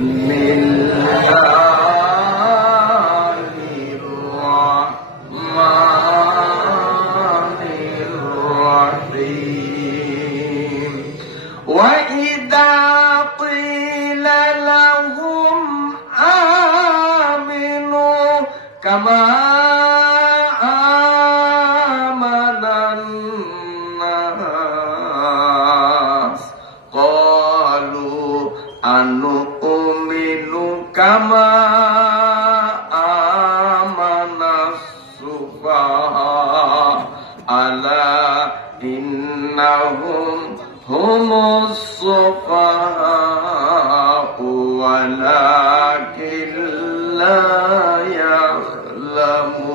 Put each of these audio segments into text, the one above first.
বিসমিল্লাহির-রহমানির-রহিম। ওয়া ইযা ক্বিলা লাহুম আমিনু কামা আমানান নাস ক্বালু আনুমিনু কামা আমানাস সুফাহা আলা ইন্নাহুম হুমুস সুফাহা ওয়ালাকিন লা ইয়ালামুন।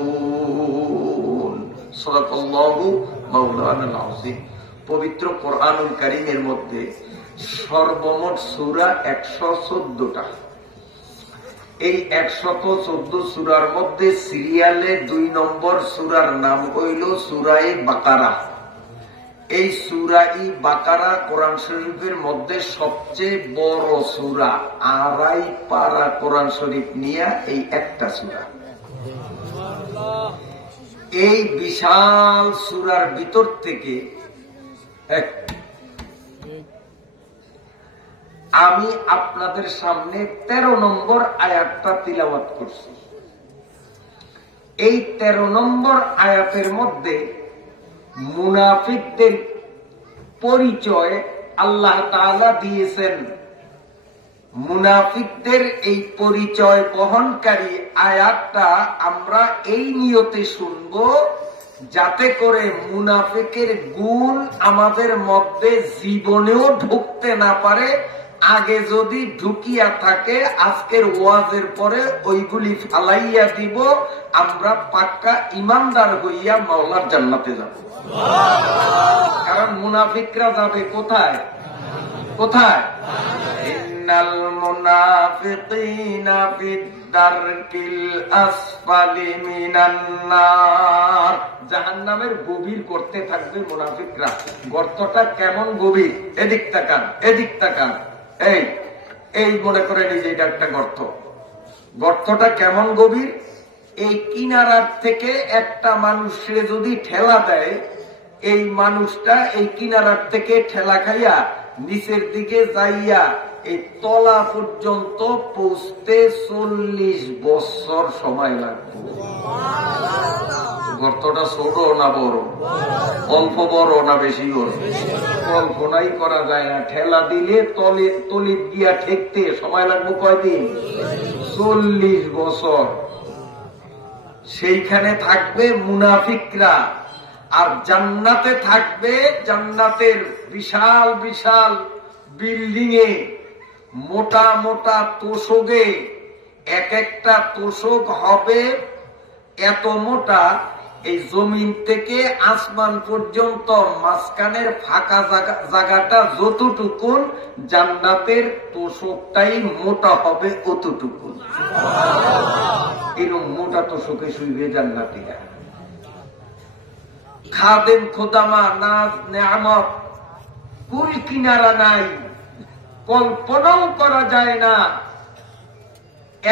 সাদাকাল্লাহু মাওলানাল আযীম। পবিত্র কোরআনুল কারীমের মধ্যে সর্বমোট সূরা 114টা। এই 114 সূরার মধ্যে সিরিয়ালে 2 নম্বর সূরার নাম হইল সূরায়ে বাকারা। এই সূরায়ে বাকারা কোরআন শরীফের মধ্যে সবচেয়ে বড় সূরা। 2.5 পারা কোরআন শরীফ নিয়ে এই একটা সূরা। এই বিশাল সূরার ভিতর থেকে আমি আপনাদের সামনে 13 নম্বর আয়াতটা তিলাওয়াত করছি। এই 13 নম্বর আয়াতের মধ্যে মুনাফিকদের পরিচয় আল্লাহ তাআলা দিয়েছেন। মুনাফিকদের এই পরিচয় বহনকারী আয়াতটা আমরা এই নিয়তে শুনবো যাতে করে মুনাফিকের গুণ আমাদের মধ্যে জীবনেও ঢুকতে না পারে। আগে যদি ঢুকিয়া থাকে আজকের ওয়াজের পরে ওইগুলি ফালাইয়া দিব, আমরা পাক্কা ইমানদার হইয়া মাওলার জান্নাতে যাব। কারণ মুনাফিকরা যাবে কোথায়? কোথায়? ইন্নাল মুনাফিকিনা ফিদ-দারকিল আসফালি মিনান নার। জাহান্নামের গভীর গর্তে থাকবে মুনাফিকরা। গর্তটা কেমন গভীর? এদিক তাকান, এদিক তাকান। এই মনে করে নিজে এটা একটা গর্ত। গর্তটা কেমন গভীর? এই কিনারার থেকে একটা মানুষকে যদি ঠেলা দেয়, এই মানুষটা এই কিনারার থেকে ঠেলা খাইয়া নিচের দিকে যাইয়া এই তলা পর্যন্ত পৌঁছতে 40 বছর সময় লাগবে। গর্তটা ছোট না বড়? অল্প বড় না বেশি বড়? কল্পনাই করা যায় না। ঠেলা দিলে তলিত গিয়া ঠেকতে সময় লাগবে কয়দিন? 40 বছর। সেইখানে থাকবে মুনাফিকরা। আর জান্নাতে থাকবে, জান্নাতের বিশাল বিশাল বিল্ডিং এ মোটা মোটা তোষকে, এক একটা তোষক হবে এত মোটা, এই জমিন থেকে আসমান পর্যন্ত মাঝখানের ফাঁকা জায়গাটা যতটুকুন, জান্নাতের তোষকটাই মোটা হবে অতটুকুন। এরকম মোটা তোষকে শুইবে জান্নাতীরা। খাদেম খোদামা নাজ নেয়ামত কুল কিনারা নাই, কল্পনাও করা যায় না।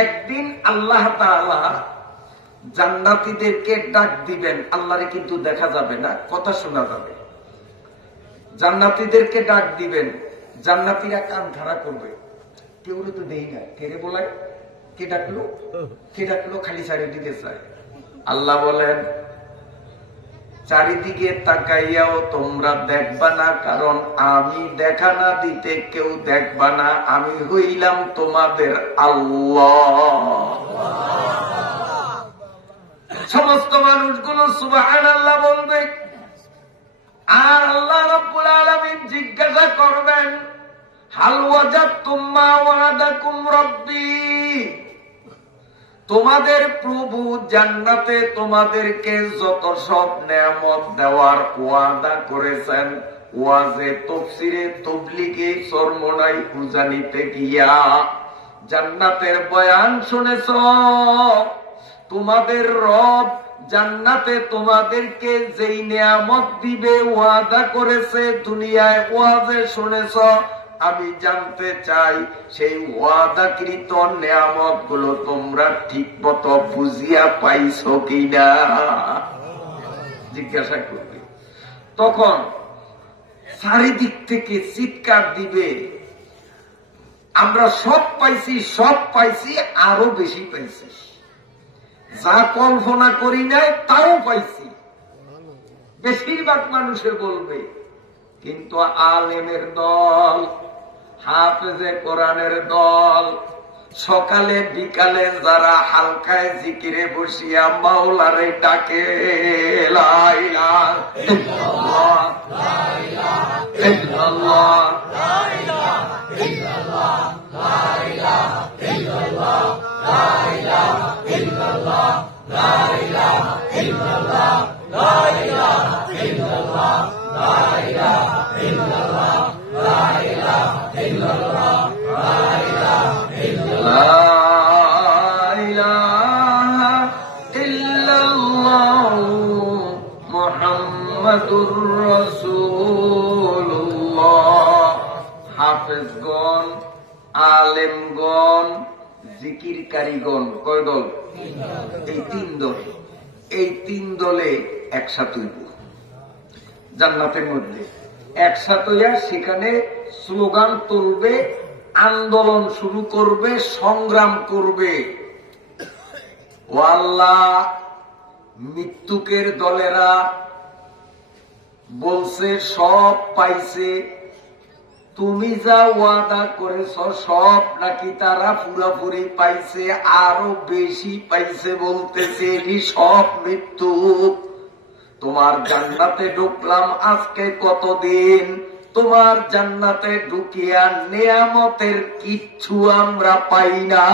একদিন আল্লাহ তাআলা জান্নাতীদেরকে ডাক দিবেন। আল্লাহরে কিন্তু দেখা যাবে না, কথা শোনা যাবে। জান্নাতীদেরকে ডাক দিবেন, জান্নাতীরা কান খাড়া করবে। কেউ তো দেই না, কেড়ে বলায় কে ডাকলো, কে ডাকলো, খালি চারিদিকে চায়। আল্লাহ বলেন, চারিদিকে তাকাইয়াও তোমরা দেখবা না, কারণ আমি দেখা না দিতে কেউ দেখবা না। আমি হইলাম তোমাদের আল্লাহ। সমস্ত মানুষগুলো সুবহানাল্লাহ বলবে। আর আল্লাহ রাব্বুল আলামিন জিজ্ঞাসা করবেন, হাল ওয়াজাদতুম মা ওয়াদাকুম রাব্বি, তোমাদের প্রভু জান্নাতে তোমাদেরকে যত সব নেয়ামত দেওয়ার ওয়াদা করেছেন, ওয়াজে তাফসীরে তাবলীগে চরমোনাই উজানিতে গিয়া জান্নাতের বয়ান শুনেছ। তোমাদের রব জান্নাতে তোমাদেরকে যেই নেয়ামত দিবে ওয়াদা করেছে, দুনিয়ায় ওয়াজে শুনেছ। আমি জানতে চাই সেই ওয়াদাকৃত নিয়ামত গুলো তোমরা ঠিক মতো বুঝিয়া পাইছো কিনা, জিজ্ঞাসা করবে। তখন চারিদিক থেকে চিৎকার দিবে, আমরা সব পাইছি, সব পাইছি, আরো বেশি পাইছি, যা কল্পনা করি নাই তাও পাইছি। বেশিরভাগ মানুষে বলবে। কিন্তু আলেমের দল, হাফেজে কোরআনের দল, সকালে বিকালে যারা হালকায় জিকিরে বসিয়া মাওলারে ডাকে, লা ইলাহা ইল্লাল্লাহ, লা ইলাহা ইল্লাল্লাহ, লা ইলাহা ইল্লাল্লাহ, লা ইলাহা ইল্লাল্লাহ, লা ইলাহা ইল্লাল্লাহ, লা ইলাহা ইল্লাল্লাহ, লা ইলাহা ইল্লাল্লাহ, লা ইলাহা ইল্লাল্লাহ, লা ইলাহা ইল্লাল্লাহ, লা ইলাহা ইল্লাল্লাহ, মুহাম্মাদুর রাসূলুল্লাহ। হাফেজগণ, আলেমগণ, জিকিরকারীগণ কয় দল? এই তিন দল। এই তিন দলে একসাথে হইব জান্নাতের মধ্যে। একসাথে হইয়া সেখানে স্লোগান তুলবে, আন্দোলন শুরু করবে, সংগ্রাম করবে। ও আল্লাহ, মৃত্যুকের দলেরা বলছে সব পাইছে, তুমি যা ওয়াদা করেছ সব নাকি তারা পুরাপুরি পাইছে, আরো বেশি পাইছে বলতেছে। এটি সব মৃত্যু। তোমার জান্নাতে ঢুকলাম আজকে কতদিন, তোমার জান্নাতে ঢুকিয়া নিয়ামতের কিচ্ছু আমরা পাই না,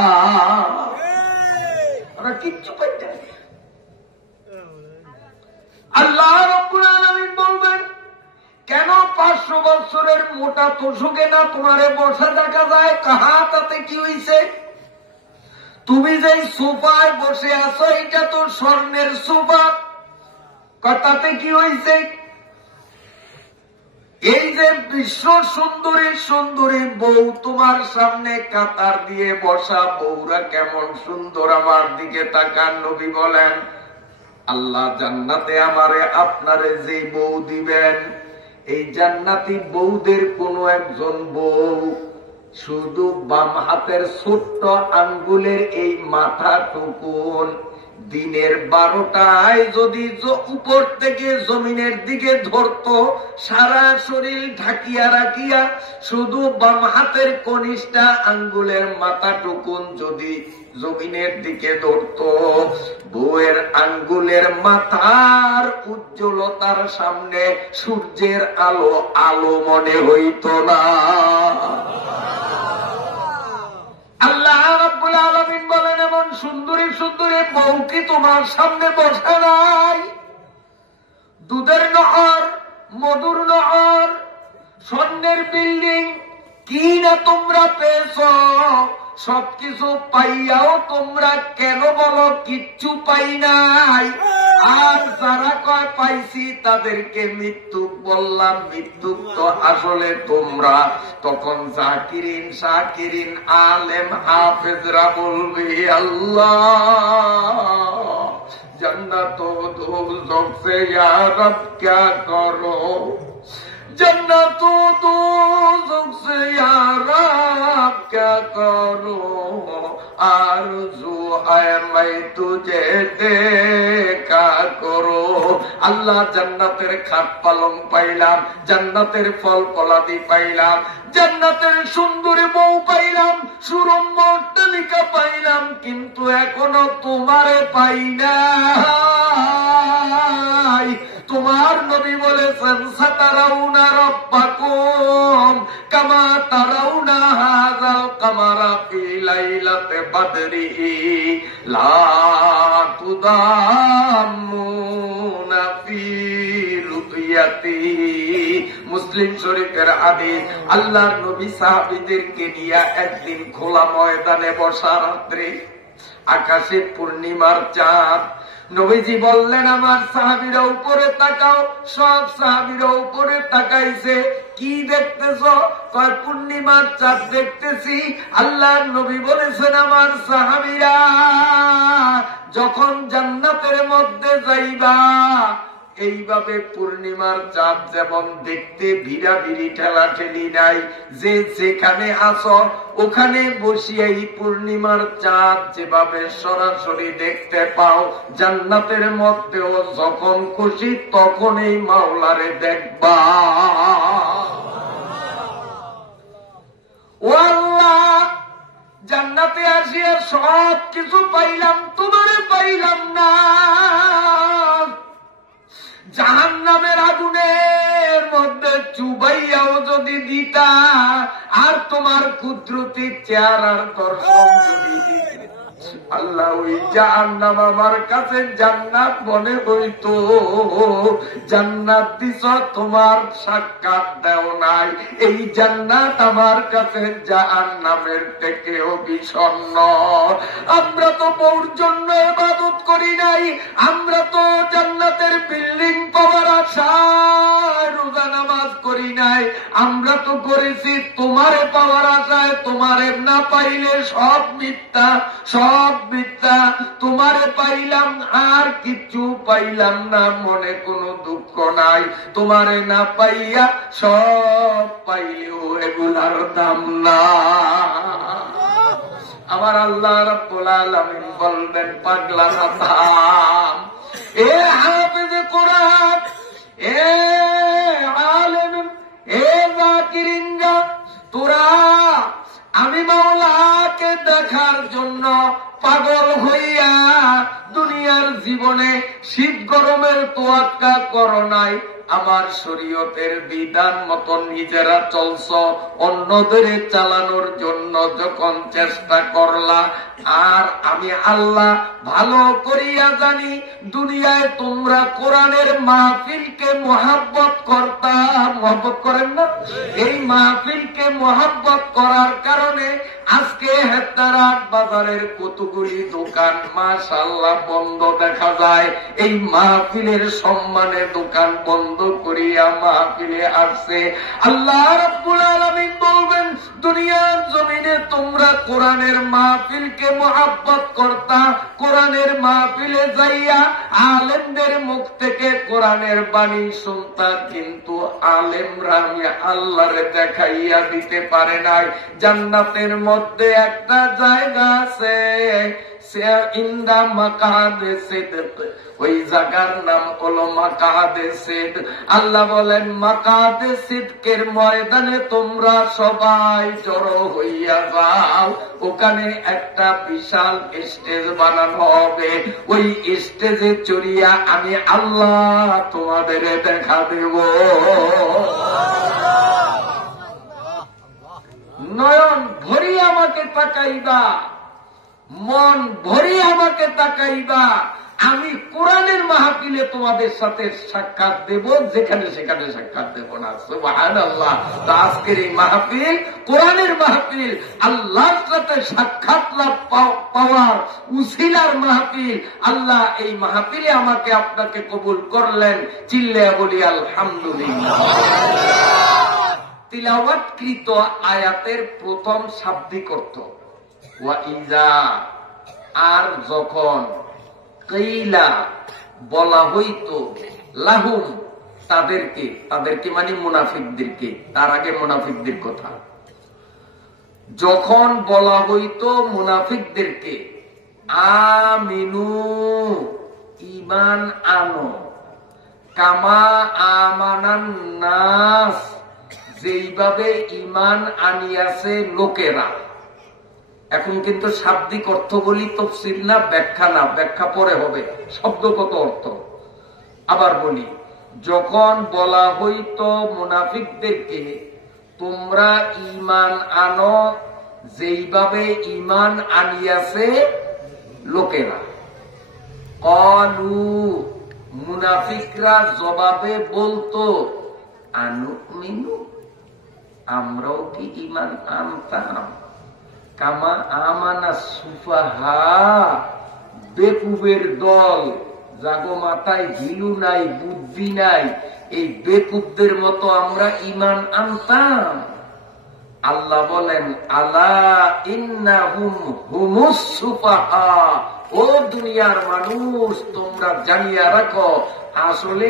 আমরা কিচ্ছু পাই না। আল্লাহ রাব্বুল আলামিন বলবেন, কেন 500 বছরের মোটা তোষকে না তোমারে বসা দেখা যায়? কাহা, তাতে কি হইছে? তুমি যে সোফায় বসে আছো এটা তো স্বর্ণের সোফা, তাতে কি হইছে? এই যে বিশ্ব সুন্দরী সুন্দরী বউ তোমার সামনে কাতার দিয়ে বসা, বউরা কেমন সুন্দর, আমার দিকে তাকান। নবী বলেন, আল্লাহ জান্নাতে আমারে আপনারে যে বউ দিবেন, এই জান্নাতি বউদের কোন একজন বউ শুধু বাম হাতের ছোট্ট আঙ্গুলের এই মাথা টুকুন দিনের 12টায় যদি উপর থেকে জমিনের দিকে ধরতো, সারা শরীর ঢাকিয়া রাখিয়া শুধু বাম হাতের কনিষ্ঠা আঙ্গুলের মাথা টুকুন যদি জমিনের দিকে ধরতো, বউয়ের আঙ্গুলের মাথার উজ্জ্বলতার সামনে সূর্যের আলো আলো মনে হইত না। আল্লাহ রাব্বুল আলামিন বলেন, এমন সুন্দরী সুন্দরী বউ কি তোমার সামনে বসে নাই? দুধের নহর, মধুর নহর, স্বর্ণের বিল্ডিং কি না তোমরা পেয়েছ? সবকিছু পাইয়াও তোমরা কেন বলো কিচ্ছু পাই নাই? আর যারা কয় পাইছি তাদেরকে মৃত্যু বললাম। মৃত্যু তো আসলে তোমরা। তখন জাকিরিন, শাকিরিন, আলেম, হাফেজরা বলবে, আল্লাহ জান্নাত দোজখ সে ইয়া রব ক্যা করো, जन्नत दोज़ख से या रब क्या करूं, आरज़ू है मैं तुझे देखा करो। আল্লাহ জান্নাতের খাট পালং পাইলাম, জান্নাতের ফল ফলাদি পাইলাম, জান্নাতের সুন্দরী বউ পাইলাম, সুরম্য অট্টালিকা পাইলাম, কিন্তু এখনো তোমারে পাই নাই। তোমার নবী বলেছেন, সাতারাউনা রাব্বাকুম কামা তারাউনা হাযাল কামারা ফি লাইলাতি বদরিহি লা তুদাম্মুনা ফি রুয়াতি। মুসলিম শরীফের হাদিস। আল্লাহর নবী সাহাবীদেরকে নিয়ে একদিন খোলা ময়দানে বসা রাত্রে, আকাশে পূর্ণিমার চাঁদ। নবীজি বললেন, আমার সাহাবীরা উপরে তাকাও। সব সাহাবীরা উপরে তাকাইছে, কি দেখতেছ? কয় পূর্ণিমার চাঁদ দেখতেছি। আল্লাহর নবী বলেছেন, আমার সাহাবীরা যখন জান্নাতের মধ্যে যাইবা এইভাবে পূর্ণিমার চাঁদ যেমন দেখতে ভিড়াভিড়ি ঠেলাঠেলি নাই, যে যেখানে আসো ওখানে বসিয়ে এই পূর্ণিমার চাঁদ যেভাবে সরাসরি দেখতে পাও, জান্নাতের মধ্যেও যখন খুশি তখন এই মাওলারে দেখবা। ও আল্লাহ, জান্নাতে আসিয়া সব কিছু পাইলাম, তোমারে পাইলাম না। জাহান্নামের আগুনের মধ্যে চুবাইয়াও যদি দিতা, আর তোমার কুদরতির চেহারার দর্শন যদি দিতে, আল্লাহ ওই জাহান্নাম আমার কাছে জান্নাত মনে হইতো। জান্নাত দিছ, তোমার সাক্ষাৎ দেও নাই। এই জান্নাত আমার কাছে জাহান্নামের থেকেও বিষণ্ণ। আমরা তো বউর জন্য ইবাদত করি নাই, আমরা তো জান্নাতের বিল্ডিং পাওয়ার আশায় রোজা নামাজ করি নাই, আমরা তো করেছি তোমারে পাওয়ার আশায়। তোমারে না পাইলে সব মিথ্যা, সব মিথ্যা। তোমারে পাইলাম আর কিছু পাইলাম না, মনে কোনো দুঃখ নাই। তোমারে না পাইয়া সব পাইলেও এগুলার দাম না। আমার আল্লাহ রাব্বুল আলামিন বলবেন, পাগলা না থাম। এ হাফেজে কোরআন, এ আলেম, এ যাকিরিনরা, তোরা আমি মাওলাকে দেখার জন্য পাগল হইয়া দুনিয়ার জীবনে শীত গরমের তোয়াক্কা করো নাই। আমার শরীয়তের বিধান মতো নিজেরা চলছ, অন্যদের চালানোর জন্য যখন চেষ্টা করলা। আর আমি আল্লাহ ভালো করিয়া জানি, দুনিয়ায় তোমরা কোরআনের মাহফিলকে মহাব্বত করতা, মহব্বত করেন না? এই মাহফিলকে মহাব্বত করার কারণে আজকে হেফতারাত বাজারের কতগুলি দোকান মাশাআল্লাহ বন্ধ দেখা যায়। এই মাহফিলের সম্মানে দোকান বন্ধ করিয়া মাহফিলে আসছে। আল্লাহ রাব্বুল আলামিন বলবেন, দুনিয়ার জমিনে তোমরা কোরআনের মাহফিলকে মহব্বত করতা, কোরআনের মাহফিলে যাইয়া আলেমদের মুখ থেকে কোরআনের বাণী শুনতা, কিন্তু আলেমরা আমি আল্লাহরে দেখাইয়া দিতে পারে নাই। জান্নাতের মধ্যে একটা জায়গা আছে, ইন্দা মাকাদে সিদক, ওই জায়গার নাম হলো মাকাদে সিদক। আল্লাহ বলেন, মাকাদে সিদকের ময়দানে তোমরা সবাই জড়ো হইয়া যাও। ওখানে একটা বিশাল স্টেজ বানানো হবে, ওই স্টেজে চড়িয়া আমি আল্লাহ তোমাদের দেখা দেব। নয়ন ভরি আমাকে তাকাইবা, মন ভরি আমাকে তাকাইবা, আমি কোরআনের মাহফিলে তোমাদের সাথে সাক্ষাৎ দেব, যেখানে সেখানে সাক্ষাৎ দেব না। সুবহানাল্লাহ। তো আজকের এই মাহফিল কোরআনের মাহফিল, আল্লাহর সাথে সাক্ষাৎ লাভ পাওয়ার উসিলার মাহফিল। আল্লাহ এই মাহফিলে আমাকে আপনাকে কবুল করলেন। চিল্লে বলি আলহামদুলিল্লাহ। তিলাওয়াতকৃত আয়াতের প্রথম শাব্দিক অর্থ ওয়াইজা, আর যখন কিলা বলা হইতো লাহুম তাদেরকে, তাদেরকে মানে মুনাফিকদেরকে, তার আগে মুনাফিকদের কথা, যখন বলা হইতো মুনাফিকদেরকে আমিনু ঈমান আনো, কামা আমানান নাস যেইভাবে ঈমান আনিয়াছে লোকেরা। এখন কিন্তু শাব্দিক অর্থ বলি, তাফসীর না, ব্যাখ্যা না, ব্যাখ্যা পরে হবে, শব্দগত অর্থ। আবার বলি, যখন বলা হইতো মুনাফিকদেরকে তোমরা ঈমান আনো যেইভাবে ঈমান আনিয়াছে লোকেরা, ক্বালু মুনাফিকরা জবাবে বলতো আনুমিনু আমরাও কি ঈমান আনতাম, কামা আমানা সুফাহা বেকুবের দল, জাগো মাথায় ঘিলু নাই, বুদ্ধি নাই, এই বেকুবদের মতো আমরা ঈমান আনতাম? আল্লাহ বলেন আলা ইন্নাহুম হুমুস সুফাহা, ও দুনিয়ার মানুষ তোমরা জানিয়া রাখো আসলে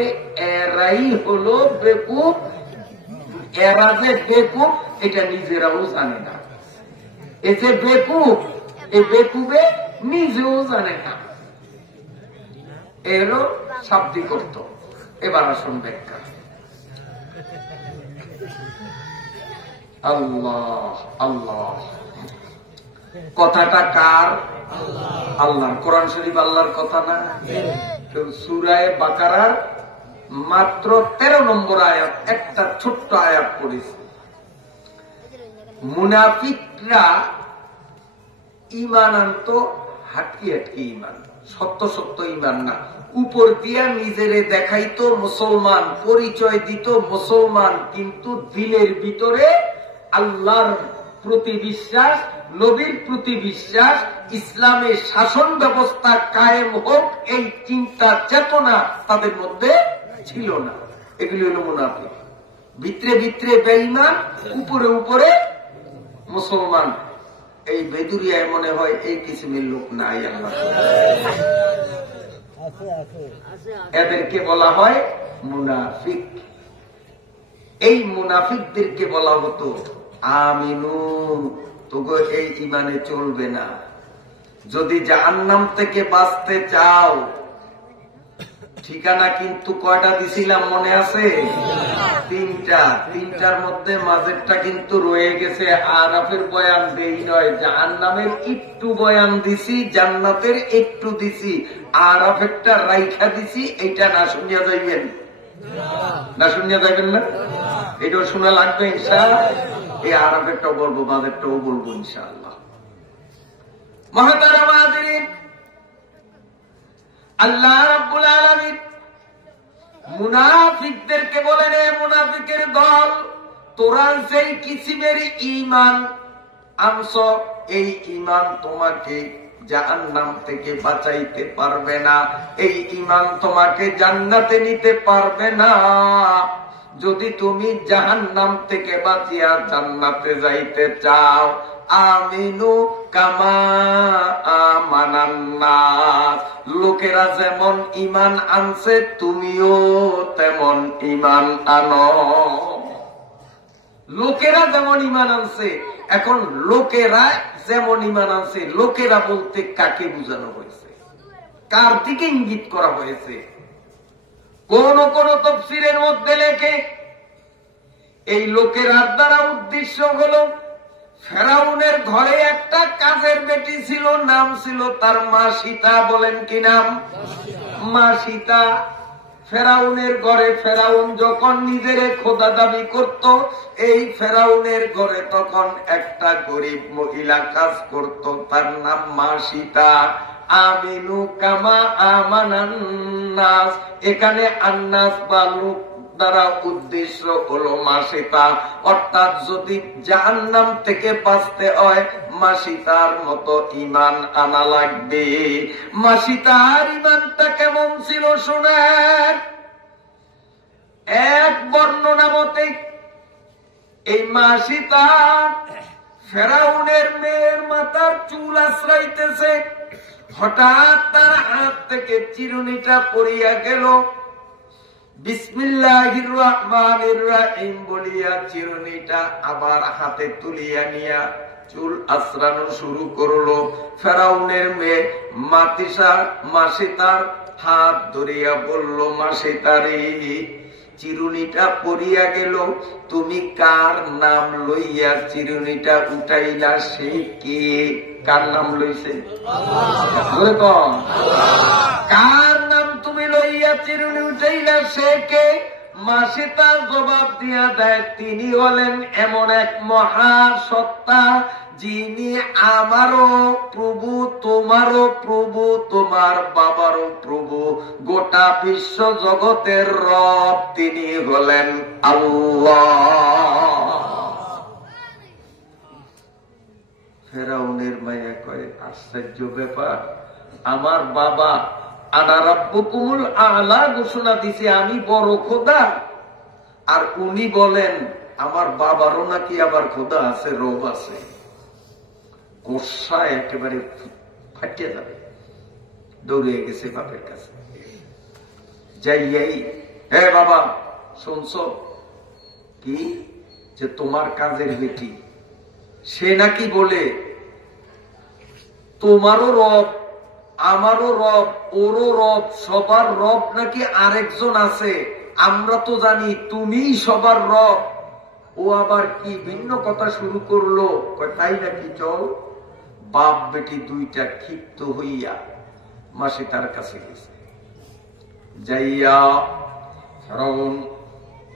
এরাই হলো বেকুব। এরা যে বেকুব এটা নিজেরাও জানে না। এ যে বেকুব, এই বেকুবে নিজেও জানে না। এরও শাব্দিক অর্থ। এবার আসুন ব্যাখ্যা। আল্লাহ আল্লাহ কথাটা কার? আল্লাহর। কোরআন শরীফ আল্লাহর কথা না? সূরা বাকারার মাত্র 13 নম্বর আয়াত, একটা ছোট্ট আয়াত পড়েছে। মুনাফিকরা ঈমান আনতো হাটকি হাটকি ঈমান, সত্য সত্য ঈমান না। উপর দিয়া নিজেরে দেখাইতো মুসলমান, পরিচয় দিত মুসলমান, কিন্তু দিলের ভিতরে আল্লাহর প্রতি বিশ্বাস, নবীর প্রতি বিশ্বাস, ইসলামের শাসন ব্যবস্থা কায়েম হোক এই চিন্তা চেতনা তাদের মধ্যে ছিল না। এগুলি হলো মুনাফিক। ভিতরে ভিতরে বেঈমান, উপরে উপরে মুসলমান। এই বেদুরিয়ায় মনে হয় এই কিসিমের লোক নাই। আল্লাহ এদেরকে বলা হয় মুনাফিক। এই মুনাফিকদেরকে বলা হতো আমিনু, তোগো এই ঈমানে চলবে না। যদি জাহান্নাম থেকে বাঁচতে চাও, ঠিকানা কিন্তু কয়টা দিছিলাম মনে আছে? 3টা। 3টার মধ্যে মাঝেরটা কিন্তু রয়ে গেছে। আরাফের বয়ান দেই নয়, জাহান্নামের একটু বয়ান দিছি, জান্নাতের একটু দিছি, আরাফেরটা রাইখা দিছি। এইটা না শুনিয়া যাইবেন, না শুনিয়া যাইবেন না, এটাও শোনা লাগবে ইনশাআল্লাহ। এই আরাফেরটাও বলবো, মাঝেরটাও বলবো ইনশাআল্লাহ। মুহতারাম হাজিরিন, আল্লাহ রাব্বুল আলামিন মুনাফিকদেরকে বলেন, এ মুনাফিকের দল, তোরা যেই কিসিমের ঈমান আনছ, এই ঈমান তোমাকে জাহান্নাম থেকে বাঁচাইতে পারবে না। এই ঈমান তোমাকে জান্নাতে নিতে পারবে না। যদি তুমি জাহান্নাম থেকে বাঁচিয়া জান্নাতে যাইতে চাও, আমিনু কামা আমানান নাস, লোকেরা যেমন ঈমান আনছে তুমিও তেমন ঈমান আনো। লোকেরা যেমন ঈমান আনছে, এখন লোকেরা যেমন ঈমান আনছে, লোকেরা বলতে কাকে বোঝানো হয়েছে, কার দিকে ইঙ্গিত করা হয়েছে? কোন কোন তাফসীরের মধ্যে লেখে এই লোকেরার দ্বারা উদ্দেশ্য হলো ফেরাউনের ঘরে একটা কাজের বেটি ছিল, নাম ছিল তার মা সীতা। বলেন কি নাম? মা সীতা। ফেরাউনের ঘরে, ফেরাউন যখন নিজের খোদা দাবি করত, এই ফেরাউনের ঘরে তখন একটা গরিব মহিলা কাজ করত, তার নাম মা সীতা। আমিনু কামা আমানান নাস, এখানে আন্নাস বা লোক দ্বারা উদ্দেশ্য হলো মা সীতা। অর্থাৎ যদি জাহান্নাম থেকে বাঁচতে হয়, মা সীতার মতো ঈমান আনা লাগবে। মা সীতার ঈমানটা কেমন ছিল শুনেন। এক বর্ণনা মতে এই মা সীতা ফেরাউনের মেয়ের মাথার চুল আশ্রাইতেছে, হঠাৎ তার হাত থেকে চিরুনিটা পড়িয়া গেল। বিসমিল্লাহির রহমানির রহিম বলিয়া চিরুনিটা আবার হাতে তুলিয়া নিয়া চুল আশ্রানো শুরু করলো। ফেরাউনের মেয়ে মাতিসা মা সীতার হাত ধরিয়া বলল, মা সীতারে, চিরুনিটা পড়িয়া গেল, তুমি কার নাম লইয়া চিরুনিটা উঠাইলা? সে কে? কার নাম লইছে? কার নাম তুমি লইয়া চিরুনি উঠাইলা? সে কে? মা সীতা জবাব দিয়া দেয়, তিনি হলেন এমন এক মহাসত্তা, যিনি আমারও প্রভু, তোমারও প্রভু, তোমার বাবারও প্রভু, গোটা বিশ্ব জগতের রব, তিনি হলেন আল্লাহ। ফেরাউনের মায়া কয়, আশ্চর্য ব্যাপার, আমার বাবা আনা রাব্বুকুমুল আ'লা ঘোষণা দিছে, আমি বড় খোদা, আর উনি বলেন আমার বাবারও নাকি আবার খোদা আছে, রব আছে। গোসা একেবারে ফাটিয়ে যাবে, দৌড়ে গেছে বাপের কাছে। যাই, হে বাবা শুনছ কি, যে তোমার কাজের বেটি সে নাকি বলে তোমারও রব, আমারও রব, ওরও রব, সবার রব নাকি আরেকজন আছে। আমরা তো জানি তুমিই সবার রব। ও আবার কি ভিন্ন কথা শুরু করলো, তাই নাকি, চল। বাপ বেটি দুইটা ক্ষিপ্ত হইয়া মাসে তার কাছে গেছে। যাইয়া ফেরাউন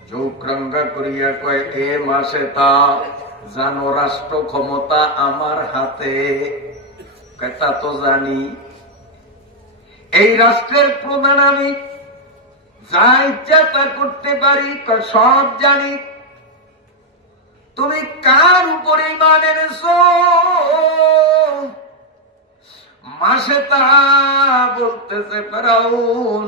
চৌকরাঙ্গা করিয়া কয়, এ মাসে তা জানো রাষ্ট্র ক্ষমতা আমার হাতে। তা তো জানি, এই রাষ্ট্রের প্রধান আমি, যা ইচ্ছা তা করতে পারি, সব জানি। তুমি কার উপরে ঈমান এনেছো? মাসে তা বলতেছে, ফেরাউন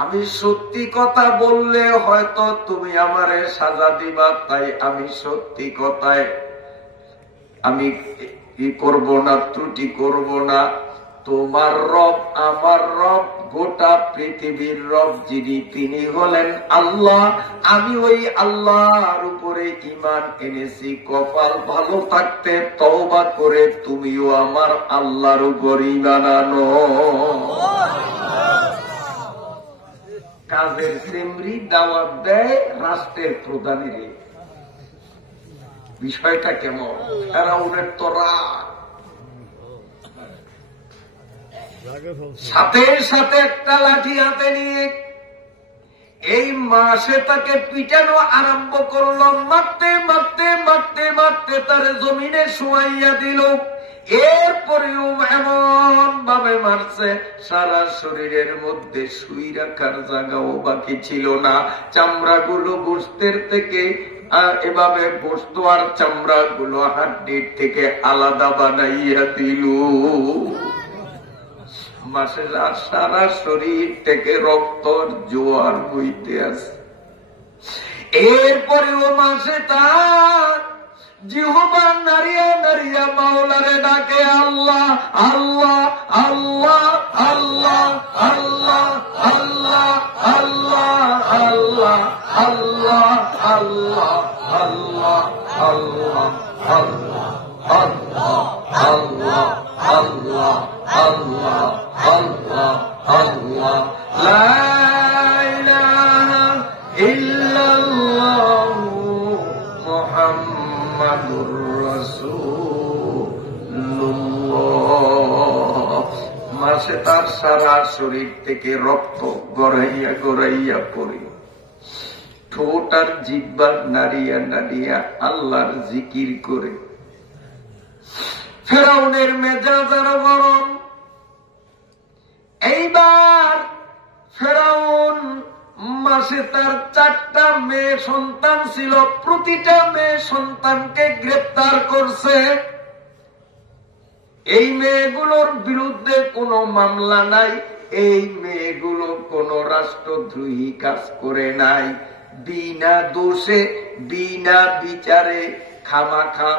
আমি সত্যি কথা বললে হয়তো তুমি আমারে সাজা দিবা, তাই আমি সত্যি কথায় আমি কি করব না, ত্রুটি করব না। তোমার রব আমার রব, গোটা পৃথিবীর রব যিনি, তিনি হলেন আল্লাহ। আমি ওই আল্লাহর উপরে ঈমান এনেছি। কপাল ভালো থাকতে তওবা করে তুমিও আমার আল্লাহর উপর ঈমান আনো। কাজের সেমরি দাওয়াত দেয় রাষ্ট্রের প্রধানের। বিষয়টা কেমন? ফেরাউনের তো রাগ, সাথে সাথে একটা লাঠি হাতে নিয়ে এই মাসে তাকে পিটানো আরম্ভ করলো। মারতে মারতে মারতে মারতে তার জমিনে শুয়াইয়া দিল। এরপরেও এমন ভাবে মারছে, সারা শরীরের মধ্যে শুই রাখার জায়গাও বাকি ছিল না। চামড়াগুলো গোশতের থেকে এভাবে বসতো, আর চামড়াগুলো হাড্ডির থেকে আলাদা বানাইয়া দিল। মাসে সারা শরীর থেকে রক্তর জোয়ার বইতে আছে। এরপরেও মাসে তার জিহ্বা নাড়িয়া নাড়িয়া মাওলারে ডাকে, আল্লাহ আল্লাহ আল্লাহ আল্লাহ আল্লাহ আল্লাহ আল্লাহ আল্লাহ আল্লাহ আল্লাহ আল্লাহ আল্লাহ আল্লাহ আল্লাহ আল্লাহ আল্লাহ আল্লাহ আল্লাহ আল্লাহ লা ইলাহা ইল্লাল্লাহু মুহাম্মাদুর রাসূলুল্লাহ। মাসে তার সারা শরীর থেকে রক্ত গড়াইয়া গড়াইয়া পড়ে, ঠোঁট আর জিহ্বা নাড়িয়া নাড়িয়া আল্লাহর জিকির করে। ফেরাউনের মেজাজ আরো গরম। এইবার ফেরাউন মাসে তার 4টা মেয়ে সন্তান ছিল, প্রতিটা মেয়ে সন্তানকে গ্রেপ্তার করছে। এই মেয়েগুলোর বিরুদ্ধে কোনো মামলা নাই, এই মেয়েগুলো কোন রাষ্ট্রদ্রোহী কাজ করে নাই। বিনা দোষে বিনা বিচারে খামাখা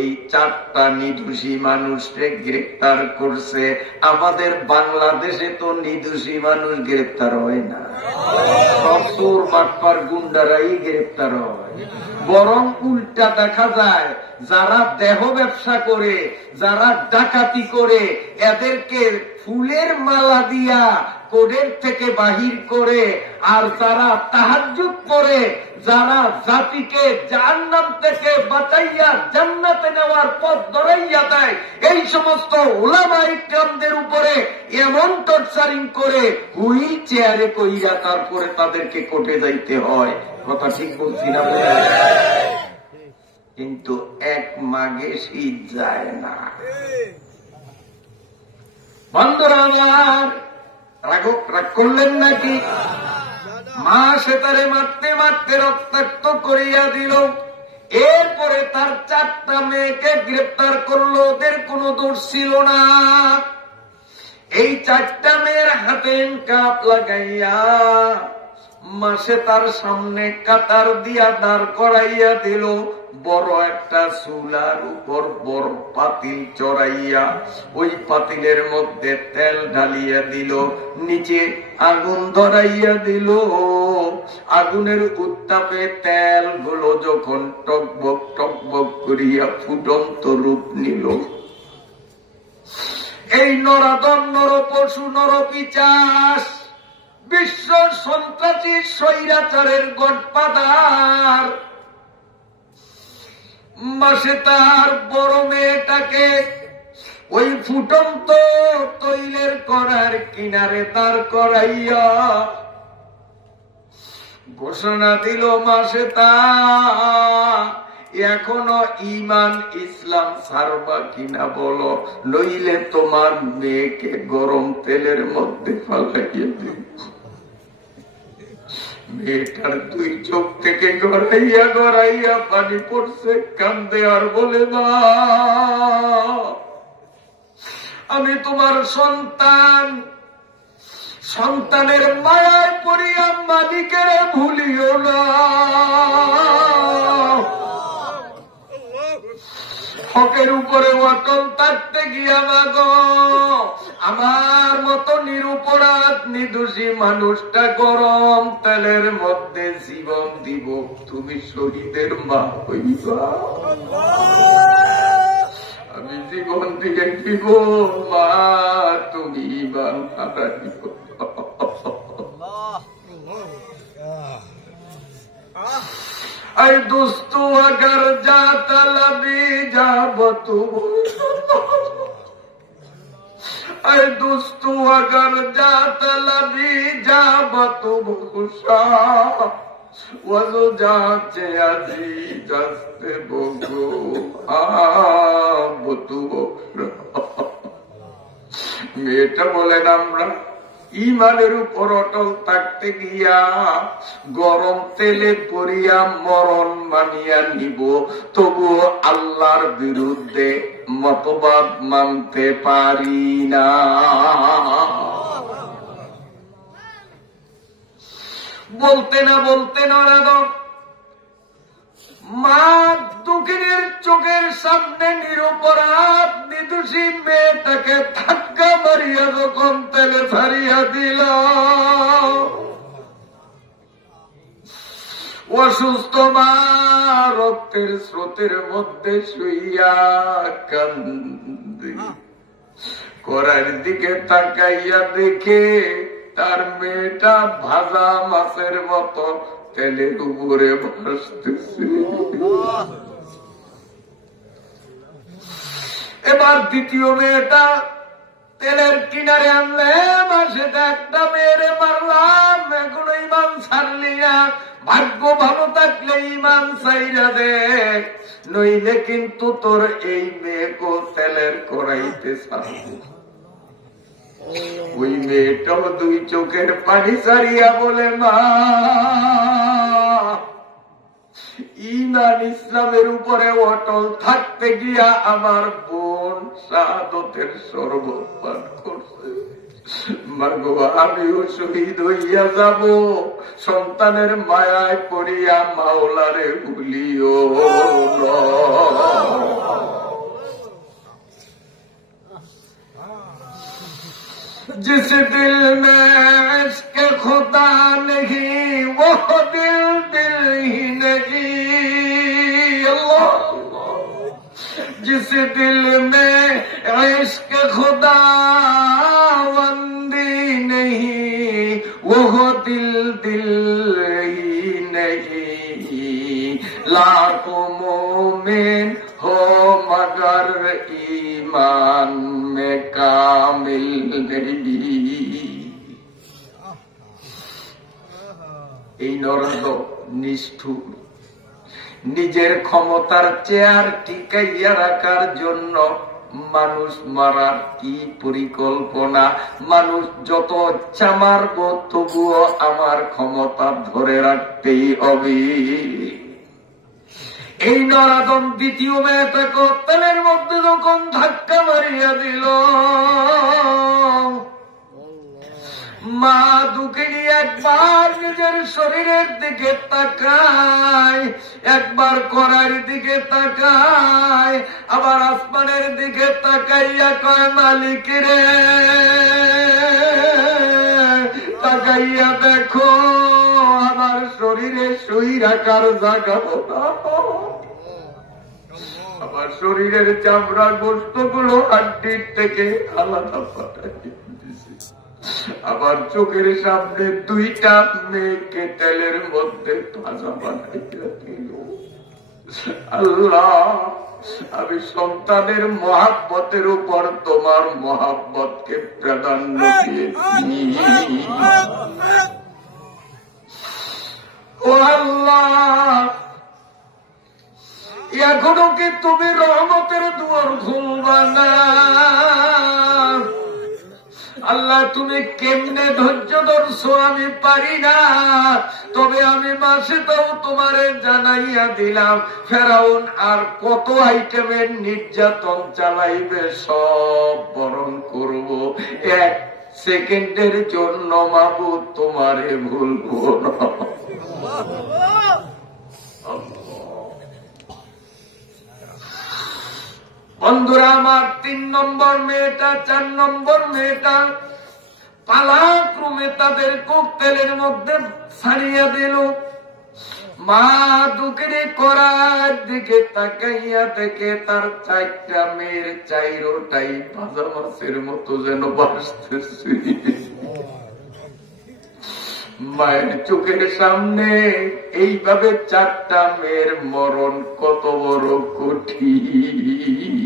এই 4টা নির্দোষী মানুষকে গ্রেপ্তার করছে। আমাদের বাংলাদেশে তো নির্দোষী মানুষ গ্রেপ্তার হয় না, সব চোর বাটপার গুন্ডারাই গ্রেপ্তার হয়। বরং উল্টা দেখা যায়, যারা দেহ ব্যবসা করে, যারা ডাকাতি করে, এদেরকে ফুলের মালা দিয়া কোডের থেকে বাহির করে, আর যারা তাহাজ্জুদ করে, যারা জাতিকে জাহান্নাম থেকে বাঁচাইয়া জান্নাতে নেওয়ার পথ ধরাইয়া দেয়, এই সমস্ত উলামায়ে কিরামদের উপরে এমন টর্চারিং করে হুইল চেয়ারে কইরা তারপরে তাদেরকে কোর্টে যাইতে হয়। কথা ঠিক বলছি না? কিন্তু এক মাঘে শীত যায় না। বন্ধুরা আমার, রাগ করলেন নাকি? মা সে তারে মারতে মারতে রক্তাক্ত করিয়া দিল। এরপরে তার 4টা মেয়েকে গ্রেপ্তার করলো, ওদের কোনো দোষ ছিল না। এই 4টা মেয়ের হাতে কাপ লাগাইয়া মাসে তার সামনে কাতার দিয়া দাঁড় করাইয়া দিল, বড় একটা চুলার উপর বড় পাতিল চড়াইয়া ওই পাতিলের মধ্যে তেল ঢালিয়া দিল, নিচে আগুন ধরাইয়া দিল। আগুনের উত্তাপে তেল গুলো যখন টকবক টকবক করিয়া ফুটন্ত রূপ নিল, এই নরাধম নরপশু নরপিশাচ বিশ্ব সন্ত্রাসী স্বৈরাচারের গডফাদার মাসে তার বড় মেয়েটাকে ওই ফুটন্ত তৈলের করার কিনারে দাঁড় করাইয়া ঘোষণা দিল, মাসে তা এখনো ঈমান ইসলাম ছাড়বা কিনা বলো, নইলে তোমার মেয়েকে গরম তেলের মধ্যে ফালাইয়া দিল। মেয়েটার দুই চোখ থেকে গড়াইয়া গড়াইয়া পানি পড়ছে, কান্দে আর বলে, মা আমি তোমার সন্তান, সন্তানের মায়ায় পড়িয়া মালিকের ভুলিও না। হকের উপরে অটল থাকতে গিয়া মাগো আমার মতো নিরপরাধ নিদোষী মানুষটা গরম তেলের মধ্যে জীবন দিব, তুমি শহীদের মা হইবা। আমি জীবন দিয়ে দিব মা, তুমি ঈমান হারাইও। ऐ दोस्तों अगर जाता लबी जाब तुम, ऐ दोस्तों अगर जाता लबी जाब तुम खुशा, वजो जाचे अजीज अस्ते बोगो आब तुम। মেয়েটা বলেন, আমরা ঈমানের উপর অটল থাকতে গিয়া গরম তেলে পড়িয়া মরণ মানিয়া নিব, তবুও আল্লাহর বিরুদ্ধে মতবাদ মানতে পারি না। বলতে না বলতে নরাধম মা দুঃখিনীর চোখের সামনে নিরপরাধ নিদোষী মেয়েটাকে ধাক্কা মারিয়া যখন তেলে ছাড়িয়া দিল, অসুস্থ মা রক্তের স্রোতের মধ্যে শুইয়া কান্দে, করার দিকে তাকাইয়া দেখে তার মেয়েটা ভাজা মাছের মতো তেলের উপরে ভাসতেছে। এবার দ্বিতীয় মেয়েটা তেলের কিনারে আনলে, মাসে একটা মেয়েরে মারলাম, এখন ঈমান ছাড়লি না, ভাগ্য ভালো থাকলে ঈমান ছাইরা দে, নইলে কিন্তু তোর এই মেয়েকে তেলের কড়াইতে ছাড়ব। ওই মেয়েটাও দুই চোখের পানি ছাড়িয়া বলে, মা ঈমান ইসলামের উপরে অটল থাকতে গিয়া আমার বোন শাহাদতের শরবত পান করছে, মাগো আমিও শহীদ হইয়া যাব, সন্তানের মায়ায় পড়িয়া মাওলারে ভুলিও না। जिस दिल में इश्क खुदा नहीं वो दिल दिल ही नहीं, अल्लाह। जिस दिल में इश्क खुदा बंदी नहीं वो दिल दिल ही नहीं, लाखों मोमिन हो मगर ईमान में कामिल नहीं। এই নরদ নিষ্ঠুর নিজের ক্ষমতার চেয়ার টিকাইয়া রাখার জন্য মানুষ মারার কি পরিকল্পনা, মানুষ যত ইচ্ছা মারব তবুও আমার ক্ষমতা ধরে রাখতেই হবে। এই নরাধম দ্বিতীয় মেয়েটাকে তেলের মধ্যে যখন ধাক্কা মারিয়া দিল, মা দুঃখিনী একবার নিজের শরীরের দিকে তাকায়, একবার করার দিকে তাকায়, আবার আসমানের দিকে তাকাইয়া কয় মালিক রে, তাকাইয়া দেখো আমার শরীরে শুই রাখার জায়গা না, আমার শরীরের চামড়া গোস্ত গুলো হাড্ডির থেকে আলাদা পাঠাই দিয়েছে, আবার চোখের সামনে দুইটা মেয়েকে তেলের মধ্যে ভাজা বানাইয়া দিল। আল্লাহ, আমি সন্তানের মহাব্বতের উপর তোমার মহাব্বতকে প্রাধান্য দিয়েছি। ও আল্লাহ, এখনো কি তুমি রহমতের দুয়ার খুলবা না? আল্লাহ, তুমি কেমনে ধৈর্য ধরছো আমি পারি না, তবে আমি মাসে তাও তোমারে জানাইয়া দিলাম, ফেরাউন আর কত আইটেমের নির্যাতন চালাইবে সব বরণ করব, 1 সেকেন্ডের জন্য মাবুদ তোমারে ভুলবো না। বন্ধুরা আমার, 3 নম্বর মেয়েটা 4 নম্বর মেয়েটা পালাক্রমে তাদের কোকতেলের মধ্যে ছাড়িয়া দিল। মা দুঃখে করার দিকে তাকাইয়া থেকে তার 4টা মেয়ের 4টাই ভাজা মাছের মতো যেন ভাসতেছে। মায়ের চোখের সামনে এইভাবে 4টা মেয়ের মরণ কত বড় কঠিন।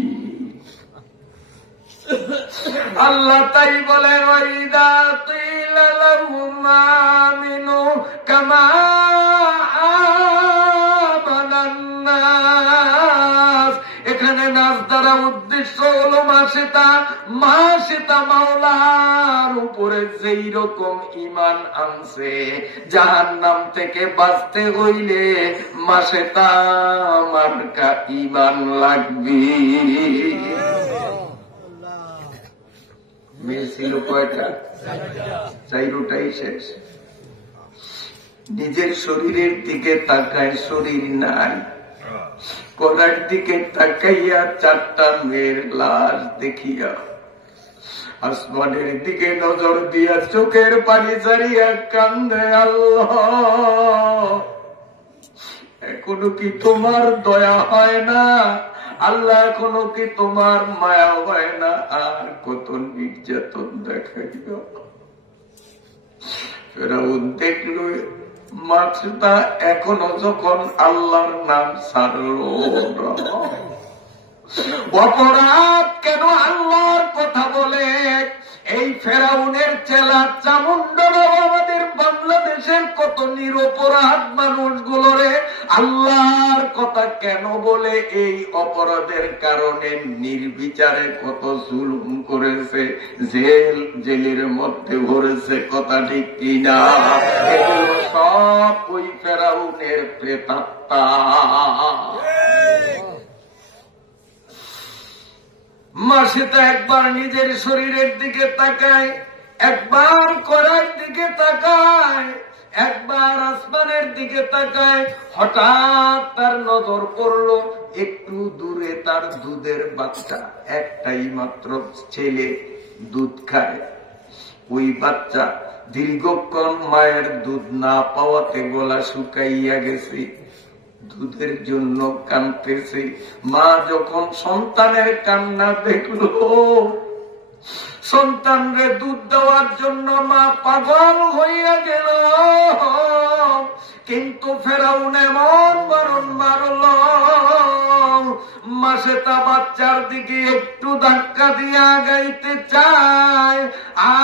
আল্লাহ তাই বলেন, ওয়াইদা কিলা লাহুম আমিনু কামা আমানান নাস। এখানে নাস দ্বারা উদ্দেশ্য হলো মাসিতা মাওলার উপরে যেই রকম ঈমান আনছে, জাহান্নাম থেকে বাঁচতে হইলে মাসিতা মার্কা ঈমান লাগবে। মেয়ে ছিল কয়টা? 4টাই শেষ। নিজের শরীরের দিকে তাকায়, শরীর নাই, করার দিকে তাকাইয়া 4টা মেয়ের লাশ দেখিয়া আসমানের দিকে নজর দিয়া চোখের পানি ছাড়িয়া কান্দে, আল্লাহ এখনো কি তোমার দয়া হয় না? আল্লাহ এখনো কি তোমার মায়া হয় না? আর কত নির্যাতন দেখাইল। ফেরাউন দেখল মাছটা এখনো যখন আল্লাহর নাম ছাড়ল না, অপরাধ কেন আল্লাহর কথা বলে। এই ফেরাউনের চেলা চামুন্ডারা আমাদের বাংলাদেশের কত নিরপরাধ মানুষগুলোরে আল্লাহর কথা কেন বলে? এই অপরাধের কারণে নির্বিচারে কত জুলুম করেছে, জেলের মধ্যে ভরেছে, কথা ঠিক কিনা? এগুলো সব ওই ফেরাউনের প্রেতাত্মা। মাসিতা একবার নিজের শরীরের দিকে তাকায়, একবার করার দিকে তাকায়, একবার আসমানের দিকে তাকায়। হঠাৎ তার নজর পড়ল একটু দূরে তার দুধের বাচ্চা, একটাই মাত্র ছেলে দুধ খায়। ওই বাচ্চা দীর্ঘক্ষণ মায়ের দুধ না পাওয়াতে গলা শুকাইয়া গেছে, দুধের জন্য কাঁদতেছে। মা যখন সন্তানের কান্না দেখল, সন্তানরে দুধ দেওয়ার জন্য মা পাগল হইয়া গেল। কিন্তু ফেরাউন এমন মরণ মারল, মাসেতা বাচ্চার দিকে একটু ধাক্কা দিয়া গাইতে চায়,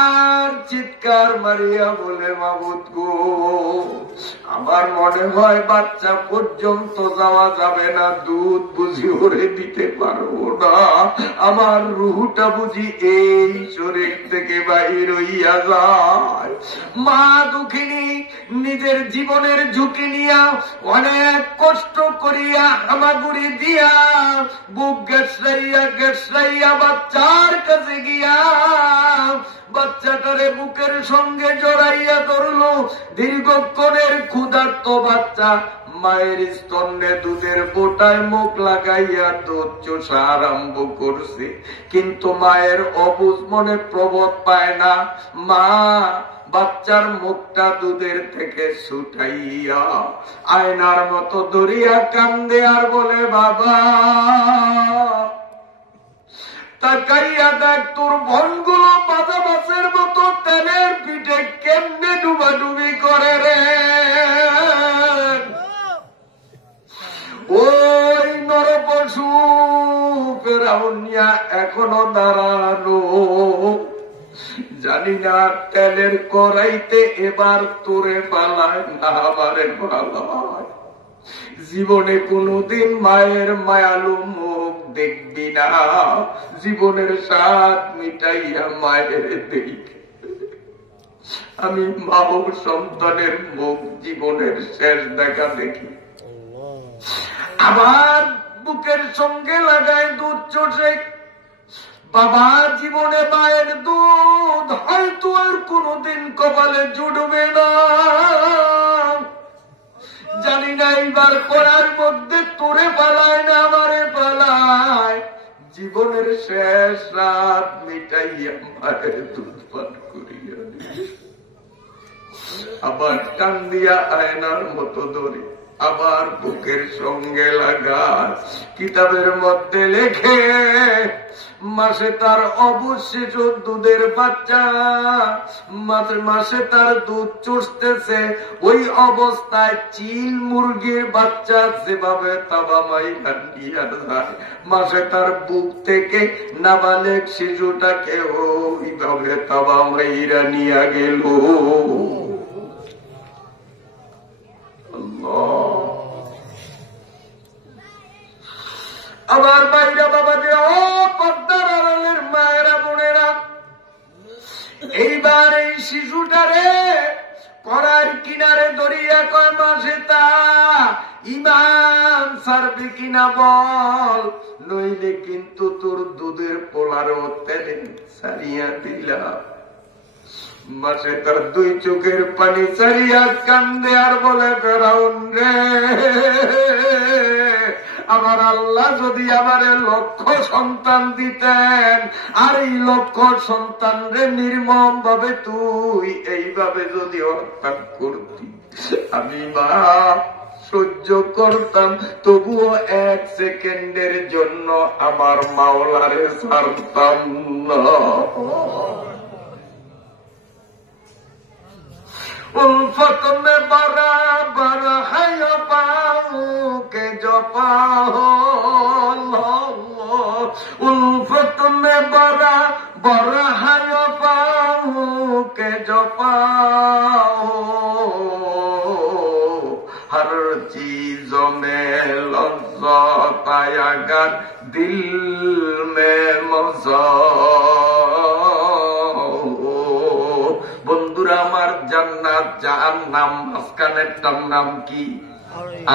আর চিৎকার মারিয়া বলে, মাবুদ গো, আমার মনে হয় বাচ্চা পর্যন্ত যাওয়া যাবে না, দুধ বুঝি ওরে দিতে পারবো না, আমার রুহটা বুঝি এই শরীর থেকে বাহির হইয়া যায়। মা দুঃখিনী নিজের জীবনের ঝুঁকি নিয়া অনেক কষ্ট করিয়া হামাগুড়ি দিয়া বুক গেছরাইয়া বাচ্চার কাছে গিয়া বাচ্চাটারে বাচ্চারে বুকের সঙ্গে জড়াইয়া ধরল। দীর্ঘক্ষণের ক্ষুধার্ত বাচ্চা মায়ের স্তন্যে দুধের বোটায় মুখ লাগাইয়া দুধ চোষা আরম্ভ করছে, কিন্তু মায়ের অবুঝ মনে প্রবোধ পায় না। মা বাচ্চার মুখটা দুধের থেকে ছুটাইয়া আয়নার মতো ধরিয়া কান্দে আর বলে, বাবা তাকাইয়া দেখ তোর বনগুলো বাজা মাছের মতো তেলের পিঠে কেমনে ডুবাডুবি করে রে। ওই নরপশু ফেরাউনিয়া এখনো দাঁড়ানো। জানি না তেলের কড়াইতে এবার তোরে পালায় না আমারে পালায়। জীবনে কোনদিন মায়ের মায়ালু মুখ দেখবি না, জীবনের স্বাদ মিটাইয়া মায়ের দেখি। আমি মা সন্তানের মুখ জীবনের শেষ দেখা দেখি। আবার বুকের সঙ্গে লাগায় দুধ চষে। বাবা জীবনে মায়ের দুধ হয়তো আর কোনদিন কপালে জুড়বে না। জানি না এইবার করার মধ্যে তোরে পালায় না আমারে পালায়। জীবনের শেষ রাত মিটাইয়া মায়ের দুধ পান করিয়া আবার টান দিয়া আয়নার মতো ধরে আবার বুকের সঙ্গে লাগা। কিতাবের মধ্যে লেখে মাসে তার অবশেষ দুধের বাচ্চা মাসে তার দুধ চুষতেছে। ওই অবস্থায় চিল মুরগির বাচ্চা যেভাবে তাবা মাইরা নিয়ে যায়, মাসে তার বুক থেকে নাবালেক শিশুটাকে ওইভাবে তাবা মাইরা নিয়ে গেল। আবার বাইরা বাবা যে ও পদ্মার আড়ালের মায়েরা বোনেরা, এইবার এই শিশুটারে করার কিনারে ধরিয়া কয় মাসে তা ইমান সারবি কিনা বল, নইলে কিন্তু তোর দুধের পোলারও তেলে সারিয়া দিলাম। মাসে তার দুই চোখের পানি ছাড়িয়া কান্দে আর বলে, ফেরাউন রে আমার আল্লাহ যদি আমারে লক্ষ সন্তান দিতেন, আর এই লক্ষ সন্তান রে নির্মম ভাবে তুই এইভাবে যদি হত্যা করতি, আমি মা সহ্য করতাম, তবুও এক সেকেন্ডের জন্য আমার মাওলারে ছাড়তাম না। उल्फत में बराबर है पाऊ के जो पाओ, उल्फत में बराबर है पाऊ के जो पाओ, हर चीजों में लज्जत अगर दिल में मज़ा। বন্ধুরা আমার, জান্নাত জাহান্নাম মাঝখানেরটার নাম কি?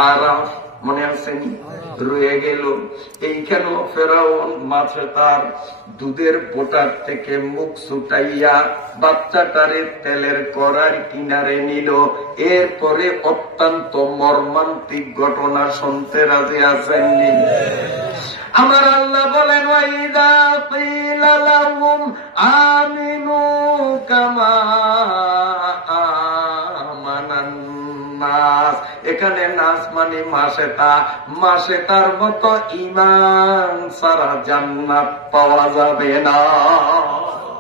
আরাফ। মনে আসেনি? রয়ে গেল এইখানে ফেরাউন মাছে তার দুধের বোটার থেকে মুখ ছুটাইয়া বাচ্চাটারে তেলের কড়ার কিনারে নিল। এরপরে অত্যন্ত মর্মান্তিক ঘটনা শুনতে রাজি আছেননি? আমার আল্লাহ বলেন, ওয়াইদা কিলা লাহুম আমিনু কামা আমানান নাস। এখানে নাস মানে মাসে তার মতো ঈমান ছাড়া জান্নাত পাওয়া যাবে না।